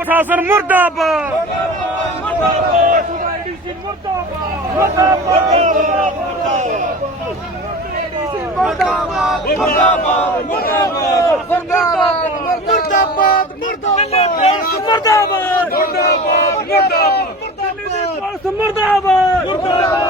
ਪ੍ਰਸ਼ਾਸਨ ਮੁਰਦਾਬਾਦ ਮੁਰਦਾਬਾਦ ਸੂਬਾ ਡੀਸੀ ਮੁਰਦਾਬਾਦ ਮੁਰਦਾਬਾਦ ਮੁਰਦਾਬਾਦ ਮੁਰਦਾਬਾਦ ਮੁਰਦਾਬਾਦ ਮੁਰਦਾਬਾਦ ਮੁਰਦਾਬਾਦ ਮੁਰਦਾਬਾਦ ਮੁਰਦਾਬਾਦ ਮੁਰਦਾਬਾਦ